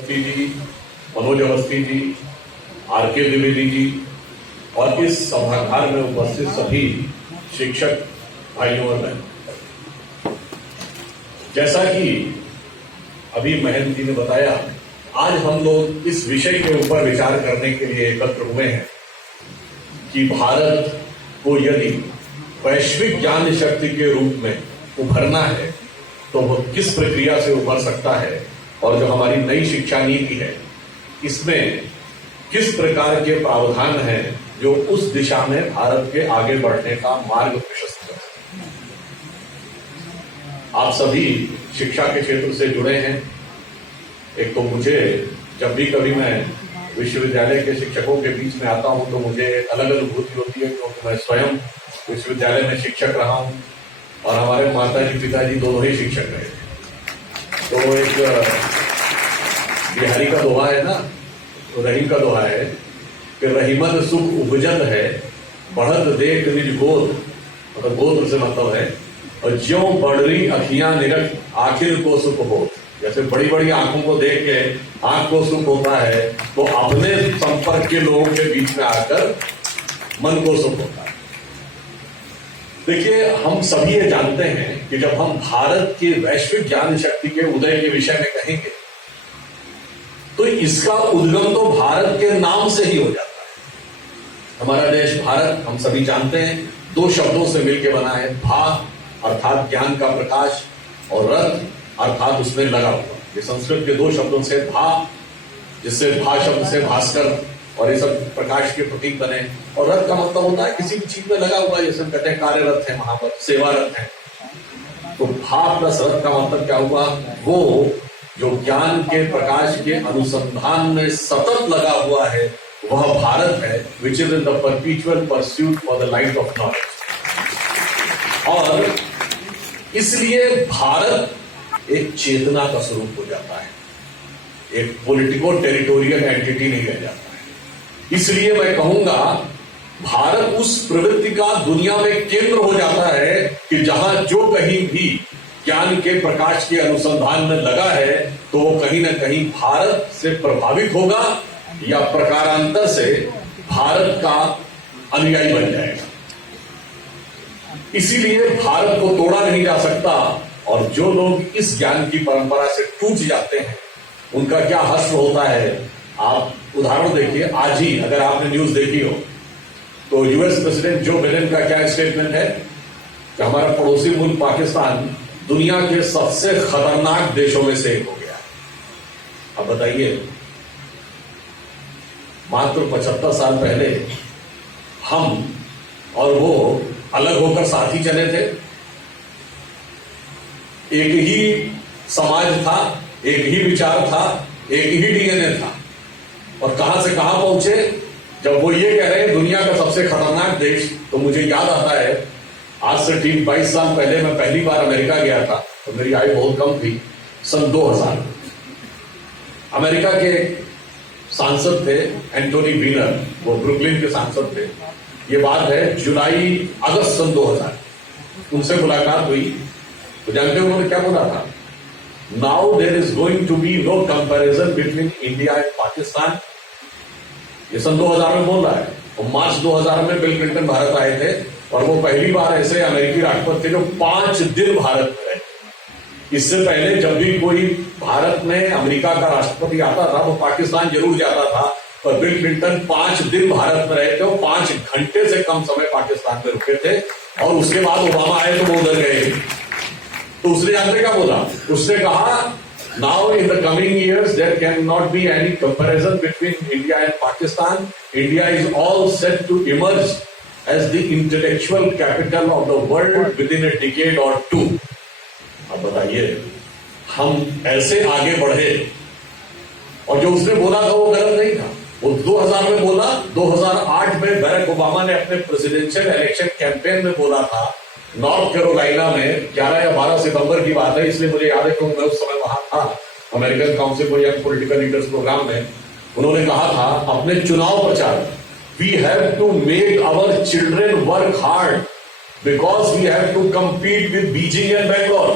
Awasthi ji, Manoj Awasthi ji, R K. Dwivedi ji और इस सभागार में उपस्थित सभी शिक्षक भाइयों और बहनों, जैसा कि अभी महेंद्र जी ने बताया, आज हम लोग इस विषय के ऊपर विचार करने के लिए एकत्र हुए हैं कि भारत को यदि वैश्विक ज्ञान शक्ति के रूप में उभरना है तो वो किस प्रक्रिया से उभर सकता है, और जो हमारी नई शिक्षा नीति है इसमें किस प्रकार के प्रावधान हैं जो उस दिशा में भारत के आगे बढ़ने का मार्ग प्रशस्त कर सकते हैं। आप सभी शिक्षा के क्षेत्र से जुड़े हैं। एक तो मुझे जब भी कभी मैं विश्वविद्यालय के शिक्षकों के बीच में आता हूं तो मुझे एक अलग अनुभूति होती है, क्योंकि मैं स्वयं विश्वविद्यालय में शिक्षक रहा हूं और हमारे माताजी पिताजी दोनों ही शिक्षक रहे। तो एक बिहारी का दोहा है ना, तो रहीम का दोहा है कि रहीमत सुख उपजत है, बढ़त देख निज गोद, मतलब गोत्र से मतलब है, और ज्यों बढ़ी अखियां निरख आखिर को सुख हो। जैसे बड़ी बड़ी आंखों को देख के आंख को सुख होता है, तो अपने संपर्क के लोगों के बीच में आकर मन को सुख होता है। देखिए, हम सभी ये जानते हैं कि जब हम भारत की वैश्विक ज्ञान शक्ति के उदय के विषय में कहेंगे तो इसका उद्गम तो भारत के नाम से ही हो जाता है। हमारा देश भारत, हम सभी जानते हैं, दो शब्दों से मिलकर बना है। भा अर्थात ज्ञान का प्रकाश, और रथ अर्थात उसमें लगा हुआ। ये संस्कृत के दो शब्दों से भा, जिससे भा शब्द से भास्कर और ये सब प्रकाश के प्रतीक बने, और रथ का मतलब होता है किसी भी चीज में लगा हुआ, जैसे हम कहते हैं कार्यरत है, वहां पर सेवारत है। तो भा प्लस रथ का मतलब क्या हुआ? वो जो ज्ञान के प्रकाश के अनुसंधान में सतत लगा हुआ है वह भारत है, which is in the परपीचुअल pursuit for the light of knowledge. और इसलिए भारत एक चेतना का स्वरूप हो जाता है, एक पॉलिटिको टेरिटोरियल एंटिटी नहीं रह जाता है। इसलिए मैं कहूंगा भारत उस प्रवृत्ति का दुनिया में केंद्र हो जाता है कि जहां जो कहीं भी ज्ञान के प्रकाश के अनुसंधान में लगा है तो वो कहीं ना कहीं भारत से प्रभावित होगा या प्रकारांतर से भारत का अनुयायी बन जाएगा। इसीलिए भारत को तोड़ा नहीं जा सकता, और जो लोग इस ज्ञान की परंपरा से टूट जाते हैं उनका क्या हश्र होता है। आप उदाहरण देखिए, आज ही अगर आपने न्यूज देखी हो तो यूएस प्रेसिडेंट जो बाइडेन का क्या स्टेटमेंट है कि हमारा पड़ोसी मुल्क पाकिस्तान दुनिया के सबसे खतरनाक देशों में से एक हो गया। अब बताइए, मात्र 75 साल पहले हम और वो अलग होकर साथ ही चले थे, एक ही समाज था, एक ही विचार था, एक ही डीएनए था, और कहां से कहां पहुंचे। जब वो ये कह रहे हैं दुनिया का सबसे खतरनाक देश, तो मुझे याद आता है आज से ठीक 22 साल पहले मैं पहली बार अमेरिका गया था, तो मेरी आयु बहुत कम थी, सन 2000। अमेरिका के सांसद थे एंटोनी वीनर, वो ब्रुकलिन के सांसद थे। ये बात है जुलाई अगस्त सन 2000, उनसे मुलाकात हुई तो जानते हो उन्होंने क्या बोला था? Now there is going to be no comparison between India and Pakistan. ये सन 2000 में बोल रहा है, और मार्च 2000 में बिल क्लिंटन भारत आए थे, और वो पहली बार ऐसे अमेरिकी राष्ट्रपति थे जो 5 दिन भारत में रहे। इससे पहले जब भी कोई भारत में अमेरिका का राष्ट्रपति आता था वो पाकिस्तान जरूर जाता था, पर बिल क्लिंटन 5 दिन भारत में रहे थे, वो 5 घंटे से कम समय पाकिस्तान में रुके थे, और उसके बाद ओबामा आए तो वो उधर गए। तो उसने जानते क्या बोला? उसने कहा now in the coming years there can not be any comparison between India and Pakistan. India is all set to emerge as the intellectual capital of the world within a decade or two। अब बताइए, हम ऐसे आगे बढ़े, और जो उसने बोला था वो गलत नहीं था। वो 2000 में बोला, 2008 में बैरक ओबामा ने अपने प्रेसिडेंशियल इलेक्शन कैंपेन में बोला था, नॉर्थ कैरोलिना में 11 या 12 सितंबर की बात है, इसलिए मुझे याद है कि मैं उस समय वहां था American council for young political leaders programme में। उन्होंने कहा था अपने चुनाव प्रचार में, we have to make our children work hard because we have to compete with Beijing and Bangalore।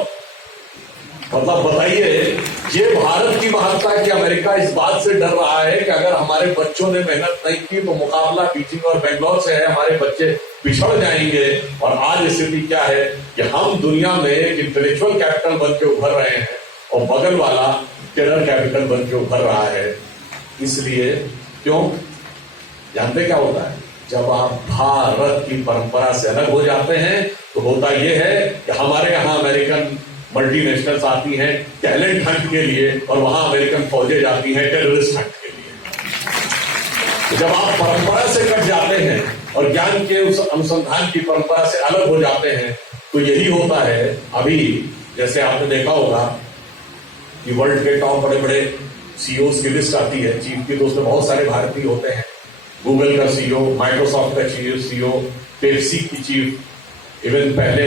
मतलब बताइए ये भारत की महत्ता कि अमेरिका इस बात से डर रहा है कि अगर हमारे बच्चों ने मेहनत नहीं की तो मुकाबला बीजिंग और बेंगलोर से है, हमारे बच्चे पिछड़ जाएंगे। और आज स्थिति क्या है कि हम दुनिया में एक इंटेलेक्चुअल कैपिटल बन के उभर रहे हैं और बगल वाला टेरर कैपिटल बन के उभर रहा है। इसलिए क्यों? जानते क्या होता है? जब आप भारत की परंपरा से अलग हो जाते हैं तो होता यह है कि हमारे यहां अमेरिकन मल्टीनेशनल्स आती हैं टैलेंट हंट के लिए और वहां अमेरिकन फौजें जाती हैं टेररिस्ट हंट के लिए। जब आप परंपरा से कट जाते हैं और ज्ञान के उस अनुसंधान की परंपरा से अलग हो जाते हैं तो यही होता है। अभी जैसे आपने देखा होगा कि वर्ल्ड के टॉप बड़े बड़े सीईओज की लिस्ट आती है, चीफ की, तो उसमें बहुत सारे भारतीय होते हैं। गूगल का सीईओ, माइक्रोसॉफ्ट का सीईओ, पेप्सी की चीफ, इवन पहले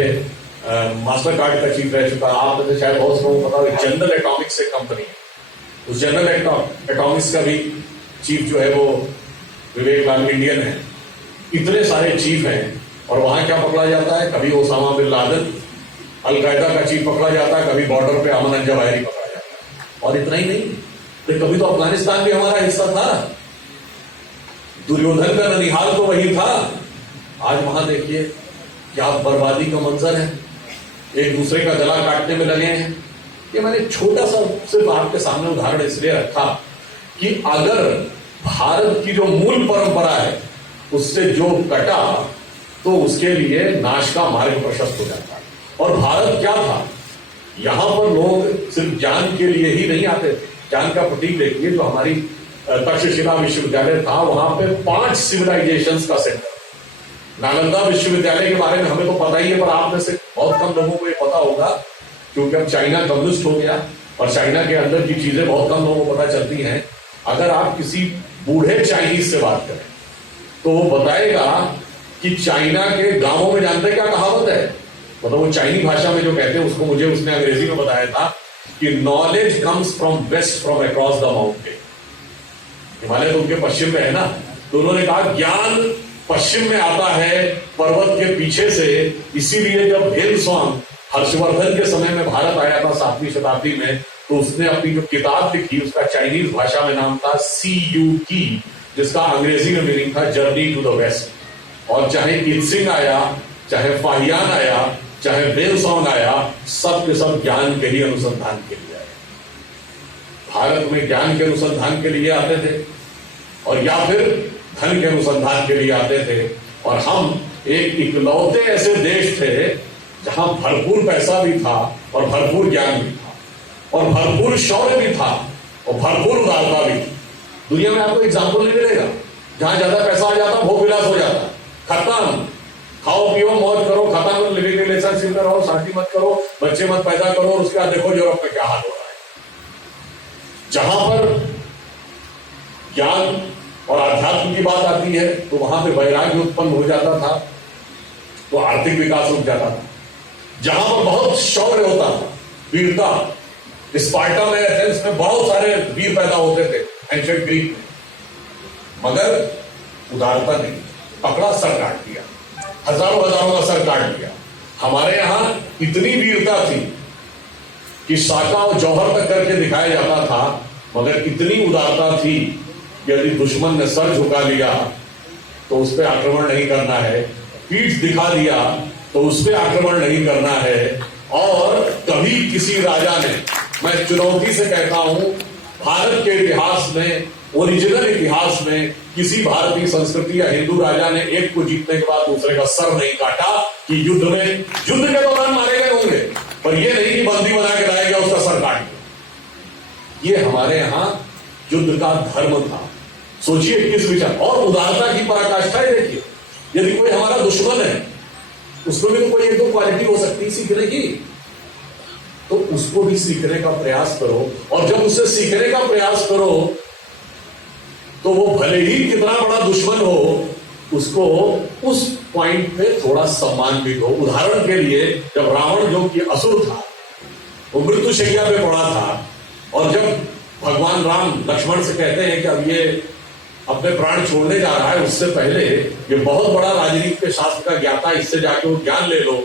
मास्टर कार्ड का चीफ रह चुका। आप तो शायद बहुत लोगों को पता हो, जनरल एटॉमिक्स एक कंपनी है, उस जनरल एटॉमिक्स का भी चीफ जो है वो विवेक लाल इंडियन है। इतने सारे चीफ हैं और वहां क्या पकड़ा जाता है? कभी ओसामा बिन लादेन, अलकायदा का चीफ पकड़ा जाता है, कभी बॉर्डर पे अमन जवाहिरी पकड़ा जाता है। और इतना ही नहीं, तो कभी तो अफगानिस्तान भी हमारा हिस्सा था। दुर्योधन का ननिहाल तो वही था। आज वहां देखिए क्या बर्बादी का मंजर है, एक दूसरे का गला काटने में लगे हैं। ये मैंने छोटा सा सिर्फ आपके सामने उदाहरण इसलिए रखा कि अगर भारत की जो मूल परंपरा है उससे जो कटा तो उसके लिए नाश का मार्ग प्रशस्त हो जाता है। और भारत क्या था? यहां पर लोग सिर्फ ज्ञान के लिए ही नहीं आते थे। ज्ञान का प्रतीक देखिए, जो हमारी तक्षशिला विश्वविद्यालय था वहां पे 5 सिविलाइजेशंस का सेंटर। नालंदा विश्वविद्यालय के बारे में हमें तो पता ही है, पर आप में से बहुत कम लोगों को ये पता होगा क्योंकि अब चाइना कम्युनिस्ट हो गया और चाइना के अंदर की चीजें बहुत कम लोगों को पता चलती हैं। अगर आप किसी बूढ़े चाइनीज से बात करें तो वो बताएगा कि चाइना के गांवों में, जानते क्या कहावत है? मतलब वो चाइनी भाषा में जो कहते हैं उसको मुझे उसने अंग्रेजी में बताया था कि knowledge comes from west, from across the mountain. Himalaya तो उनके पश्चिम में है ना, तो उन्होंने कहा ज्ञान पश्चिम में आता है पर्वत के पीछे से। इसीलिए जब हेलस्वांग हर्षवर्धन के समय में भारत आया था 7वीं शताब्दी में, तो उसने अपनी जो किताब लिखी उसका चाइनीज भाषा में नाम था CUQ, जिसका अंग्रेजी में मीनिंग था जर्नी टू द वेस्ट। और चाहे इत्सिंग आया, चाहे फाहियान आया, चाहे हेलस्वांग आया, सब के सब ज्ञान के ही अनुसंधान के लिए आए। भारत में ज्ञान के अनुसंधान के लिए आते थे और या फिर धन के अनुसंधान के लिए आते थे। और हम एक इकलौते ऐसे देश थे जहां भरपूर पैसा भी था और भरपूर ज्ञान भी था और भरपूर शौर्य भी था और भरपूर उदारता भी थी। दुनिया में आपको एग्जाम्पल नहीं मिलेगा जहां ज्यादा पैसा आ जाता भोग विलास हो जाता, खत्म, खाओ पियो मौज करो, खत्म, लिविंग रिलेशनशिप में रहो, शादी मत करो, बच्चे मत पैदा करो और उसके बाद देखो यूरोप में क्या हाल हो रहा है। जहां पर ज्ञान और अध्यात्म की बात आती है तो वहां पे वैराग्य उत्पन्न हो जाता था, तो आर्थिक विकास रुक जाता था। जहां पर बहुत शौर्य होता था, वीरता, स्पार्टा में, एथेंस में बहुत सारे वीर पैदा होते थे एंशिएंट ग्रीक में, मगर उदारता नहीं, पकड़ा सर काट दिया, हजारों का सर काट दिया। हमारे यहां इतनी वीरता थी कि साका और जौहर तक करके दिखाया जाता था, मगर इतनी उदारता थी कि यदि दुश्मन ने सर झुका लिया तो उस पर आक्रमण नहीं करना है, पीठ दिखा दिया तो उस पर आक्रमण नहीं करना है। और कभी किसी राजा ने, मैं चुनौती से कहता हूं, भारत के इतिहास में, ओरिजिनल इतिहास में किसी भारतीय संस्कृति या हिंदू राजा ने एक को जीतने के बाद दूसरे का सर नहीं काटा। कि युद्ध के दौरान मारे गए होंगे, पर यह नहीं कि बंदी बना के लाया गया उसका सर काट दिया। ये हमारे यहां युद्ध का धर्म था। सोचिए किस विचार और उदारता की पराकाष्ठा है। देखिए, यदि कोई हमारा दुश्मन है, उसको भी तो कोई एक दो क्वालिटी हो सकती है सीखने की, तो उसको भी सीखने का प्रयास करो। और जब उससे सीखने का प्रयास करो तो वो भले ही कितना बड़ा दुश्मन हो, उसको उस पॉइंट पे थोड़ा सम्मान भी दो। उदाहरण के लिए, जब रावण जो कि असुर था, वो मृत्यु शैया पे पड़ा था, और जब भगवान राम लक्ष्मण से कहते हैं कि अब ये अपने प्राण छोड़ने जा रहा है, उससे पहले ये बहुत बड़ा राजनीति के शास्त्र का ज्ञाता, इससे जाके वो ज्ञान ले लो।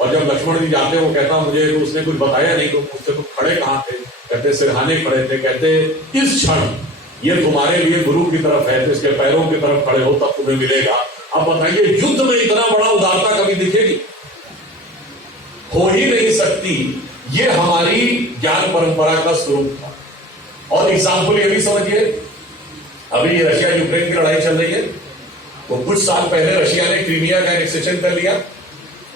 और जब लक्ष्मण जी जाते हैं, वो कहता मुझे तो उसने कुछ बताया नहीं, तो मुझसे तुम खड़े कहां थे? कहते सिरहाने खड़े थे, कहते इस क्षण ये तुम्हारे लिए गुरु की तरफ है तो इसके पैरों की तरफ खड़े हो तब तुम्हें मिलेगा। अब बताइए युद्ध में इतना बड़ा उदारता कभी दिखेगी? हो ही नहीं सकती। ये हमारी ज्ञान परंपरा का स्वरूप था। और एग्जाम्पल ये भी समझिए, अभी रशिया यूक्रेन की लड़ाई चल रही है, तो कुछ साल पहले रशिया ने क्रीमिया का एनेक्सेशन कर लिया,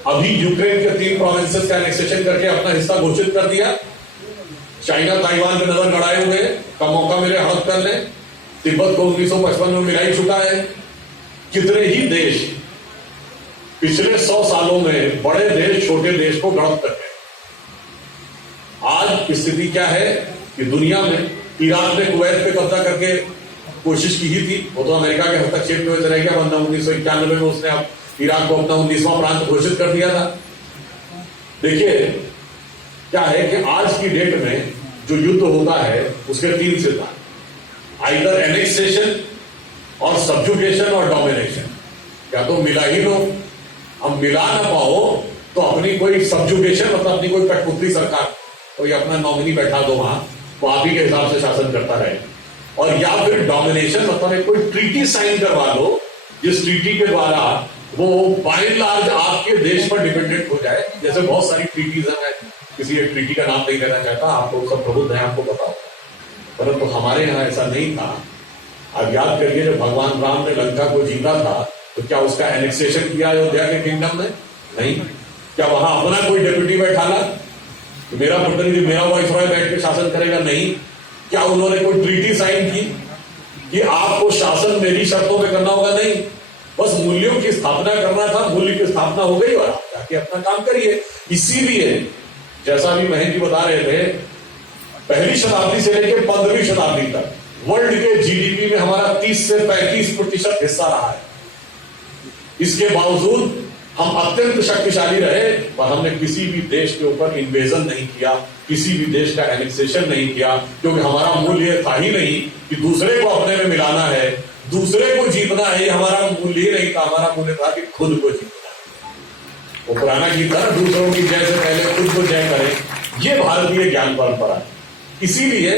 अभी यूक्रेन के 3 प्रोविंसेस का एनेक्सेशन करके अपना हिस्सा घोषित कर दिया। चाइना ताइवान पे नजर गड़ाए हुए का मौका मिले हड़प कर ले। तिब्बत को 1955 में मिला ही चुका है। कितने ही देश पिछले 100 सालों में बड़े देश छोटे देश को गड़प कर गए। आज की स्थिति क्या है कि दुनिया में इराक ने कुवैत पे कब्जा करके कोशिश की ही थी, वो तो अमेरिका के हस्तक्षेप में रह गया, वरना 1991 में उसने अब इराक को अपना 19वां प्रांत घोषित कर दिया था। देखिए क्या है कि आज की डेट में जो युद्ध होता है उसके 3 सिद्धांत, आइदर एनेक्सेशन और सब्जुगेशन और डोमिनेशन। या तो मिला ही लो, अब मिला ना पाओ तो अपनी कोई सब्जुगेशन मतलब अपनी कोई कठपुतली सरकार, कोई अपना नॉमिनी बैठा दो वहां, वो आप ही के हिसाब से शासन करता रहे। और या फिर डोमिनेशन मतलब कोई ट्रीटी साइन करवा लो जिस ट्रीटी के द्वारा वो बाय एंड लार्ज आपके देश पर डिपेंडेंट हो जाए। जैसे बहुत सारी ट्रीटीज हैं, किसी एक ट्रीटी का नाम नहीं लेना चाहता, आप लोग सब प्रबुद्ध हैं, आपको बताओ, परंतु हमारे यहाँ ऐसा नहीं था। अब याद करिए जब भगवान राम ने लंका को जीता था तो क्या उसका एनेक्सेशन किया अयोध्या के किंगडम में? नहीं। क्या वहां अपना कोई डेप्यूटी बैठाला, मेरा प्रतिनिधि मेरा वाइसरॉय बैठ के शासन करेगा? नहीं। क्या उन्होंने कोई ट्रीटी साइन की कि आपको शासन मेरी शर्तों पे करना होगा? नहीं। बस मूल्यों की स्थापना करना था, मूल्य की स्थापना हो गई और आप जाके अपना काम करिए। इसीलिए जैसा भी महेंद्र जी बता रहे थे, पहली शताब्दी से लेकर 15वीं शताब्दी तक वर्ल्ड के जीडीपी में हमारा 30 से 35% हिस्सा रहा है। इसके बावजूद हम अत्यंत शक्तिशाली रहे पर हमने किसी भी देश के ऊपर इन्वेजन नहीं किया, किसी भी देश का एनेक्सेशन नहीं किया, क्योंकि हमारा मूल्य था ही नहीं कि दूसरे को अपने में मिलाना है, दूसरे को जीतना है, ये हमारा मूल्य ही नहीं था। हमारा मूल्य था कि खुद को जीतना है। वो पुराना गीत था, दूसरों की जय से पहले खुद को जय करें। ये भारतीय ज्ञान परंपरा है। इसीलिए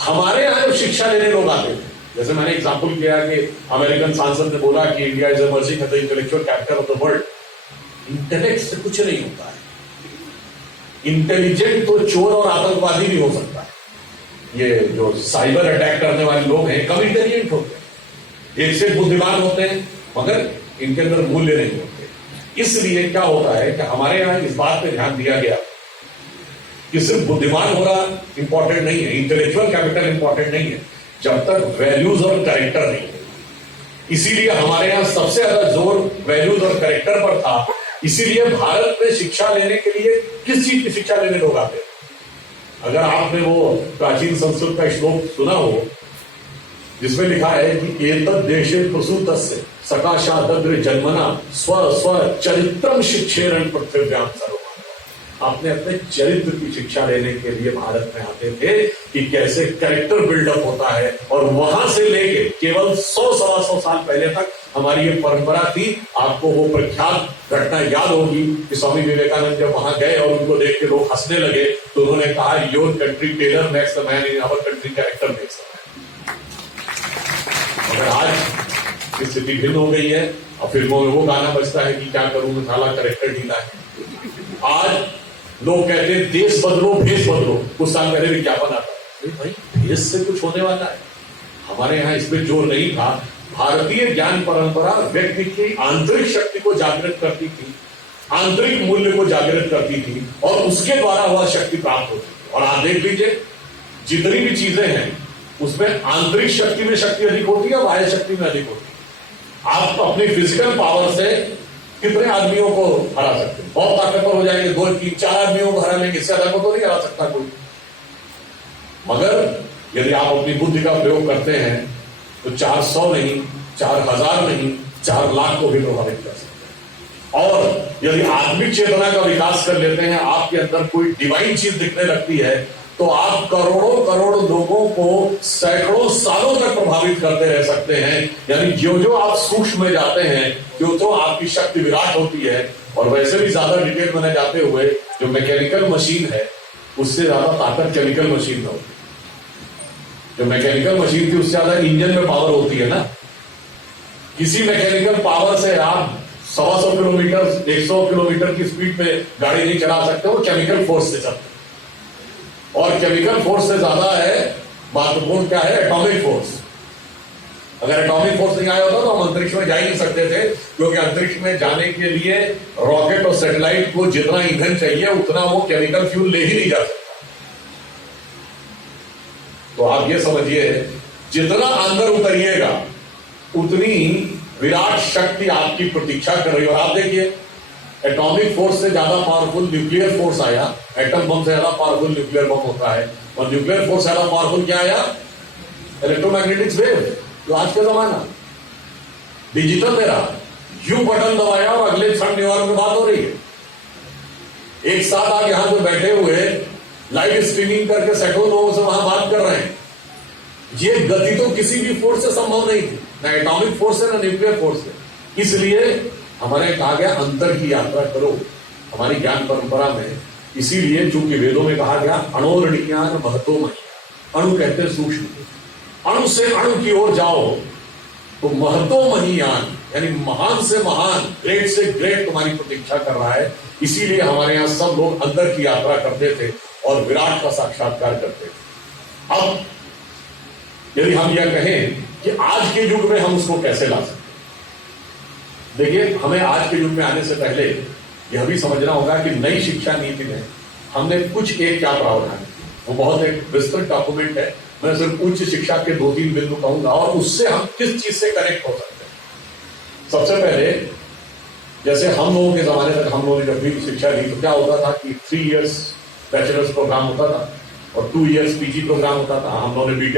हमारे यहां जो शिक्षा लेने लोग आते थे, जैसे मैंने एग्जाम्पल किया कि अमेरिकन सांसद ने बोला कि India is emerging as the intellectual capital of the world. Intellect से कुछ नहीं होता है। इंटेलिजेंट तो चोर और आतंकवादी भी हो सकता है। ये जो साइबर अटैक करने वाले लोग हैं कम इंटेलिजेंट होते हैं, एक से बुद्धिमान होते हैं, मगर इनके अंदर मूल्य नहीं होते। इसलिए क्या होता है कि हमारे यहां इस बात पे ध्यान दिया गया कि सिर्फ बुद्धिमान होना इंपॉर्टेंट नहीं है, इंटेलेक्चुअल कैपिटल इंपॉर्टेंट नहीं है, जब तक वैल्यूज और कैरेक्टर नहीं है। इसीलिए हमारे यहां सबसे ज्यादा जोर वैल्यूज और कैरेक्टर पर था। इसीलिए भारत में शिक्षा लेने के लिए किस चीज की शिक्षा लेने लोग आते हैं? अगर आपने वो प्राचीन संस्कृत का श्लोक सुना हो जिसमें लिखा है कि एतद् देशे प्रसूतस्य सकाशादग्र जन्मना स्व स्व चरित्रम शिक्षेरण पृथ्व्याम सर्वमानव। आपने अपने चरित्र की शिक्षा लेने के लिए भारत में आते थे कि कैसे कैरेक्टर बिल्डअप होता है। और वहां से लेके केवल 100-125 साल पहले तक हमारी ये परंपरा थी। आपको वो प्रख्यात घटना याद होगी कि स्वामी विवेकानंद जब वहां गए और उनको देख के लोग हंसने लगे तो उन्होंने कहा, your country tailor makes the man, in our country character makes the man. मगर आज स्थिति भिन्न हो गई है। और फिल्मों में वो गाना बजता है कि क्या करूं साला कैरेक्टर ढीला है। आज लोग कहते हैं देश बदलो भेष बदलो। कुछ साल पहले विज्ञापन आता है, भाई भेष से कुछ होने वाला है? हमारे यहाँ इसमें जोर नहीं था। भारतीय ज्ञान परंपरा व्यक्ति की आंतरिक शक्ति को जागृत करती थी, आंतरिक मूल्य को जागृत करती थी और उसके द्वारा वह शक्ति प्राप्त होती थी। और आप देख लीजिए जितनी भी चीजें हैं उसमें आंतरिक शक्ति में शक्ति अधिक होती है, बाह्य शक्ति में अधिक होती है। आप अपनी फिजिकल पावर से कितने आदमियों को हरा सकते हैं? बहुत ताकतवर हो जाएंगे, 2-3-4 आदमियों को हरा लेंगे, इससे अधिक को तो नहीं हरा सकता कोई। मगर यदि आप अपनी बुद्धि का प्रयोग करते हैं तो 400 नहीं, 4000 नहीं, 4 लाख को भी प्रभावित कर सकते हैं। और यदि आत्मिक चेतना का विकास कर लेते हैं, आपके अंदर कोई डिवाइन चीज दिखने लगती है, तो आप करोड़ों करोड़ लोगों को सैकड़ों सालों तक प्रभावित करते रह सकते हैं। यानी जो जो आप सूक्ष्म में जाते हैं, जो आपकी शक्ति विराट होती है। और वैसे भी ज्यादा डिटेल में जाते हुए जो मैकेनिकल मशीन है उससे ज्यादा ताकत केमिकल मशीन में होती है। जो मैकेनिकल मशीन थी उससे ज्यादा इंजन में पावर होती है ना। किसी मैकेनिकल पावर से आप 125 किलोमीटर 100 किलोमीटर की स्पीड पे गाड़ी नहीं चला सकते, वो केमिकल फोर्स से चलते। और केमिकल फोर्स से ज्यादा है महत्वपूर्ण क्या है, एटॉमिक फोर्स। अगर एटॉमिक फोर्स नहीं आया होता तो हम अंतरिक्ष में जा ही नहीं सकते थे, क्योंकि अंतरिक्ष में जाने के लिए रॉकेट और सैटेलाइट को जितना ईंधन चाहिए उतना वो केमिकल फ्यूल ले ही नहीं जा सकता। तो आप ये समझिए, जितना अंदर उतरिएगा उतनी विराट शक्ति आपकी प्रतीक्षा कर रही है। और आप देखिए, एटॉमिक फोर्स से ज्यादा पावरफुल न्यूक्लियर फोर्स आया, एटम बम से ज्यादा पावरफुल न्यूक्लियर बम होता है। और न्यूक्लियर फोर्स से ज्यादा पावरफुल क्या आया, इलेक्ट्रोमैग्नेटिक वेव। जो आज का जमाना डिजिटल मेरा यू बटन दबाया और अगले क्षण न्यूयॉर्क में बात हो रही है। एक साथ आप यहां पे बैठे हुए लाइव स्ट्रीमिंग करके सैकड़ों लोगों से वहां बात कर रहे हैं। ये गति तो किसी भी फोर्स से संभव नहीं थी, ना एटॉमिक फोर्स से ना न्यूक्लियर फोर्स से। इसलिए हमारे कहा गया अंतर की यात्रा करो हमारी ज्ञान परंपरा में। इसीलिए चूंकि वेदों में कहा गया अणोरणीयान महतोमही, अणु कहते हैं सूक्ष्म, अणु से अणु की ओर जाओ तो महतोमहीयान यानी महान से महान, ग्रेट से ग्रेट तुम्हारी प्रतीक्षा कर रहा है। इसीलिए हमारे यहां सब लोग अंदर की यात्रा करते थे और विराट का साक्षात्कार करते थे। अब यदि हम यह कहें कि आज के युग में हम उसको कैसे ला सकते, देखिए हमें आज के युग में आने से पहले यह भी समझना होगा कि नई शिक्षा नीति में हमने कुछ एक क्या प्रावधान किए। वो बहुत एक विस्तृत डॉक्यूमेंट है, मैं सिर्फ उच्च शिक्षा के 2-3 बिंदु कहूंगा और उससे हम किस चीज से कनेक्ट हो सकते हैं। सबसे पहले, जैसे हम लोगों के जमाने तक हम लोगों ने जब भी शिक्षा ली तो क्या होता था कि 3 इयर्स बैचलर्स प्रोग्राम होता था और 2 इयर्स पीजी प्रोग्राम होता था। हम लोगों ने बीटेक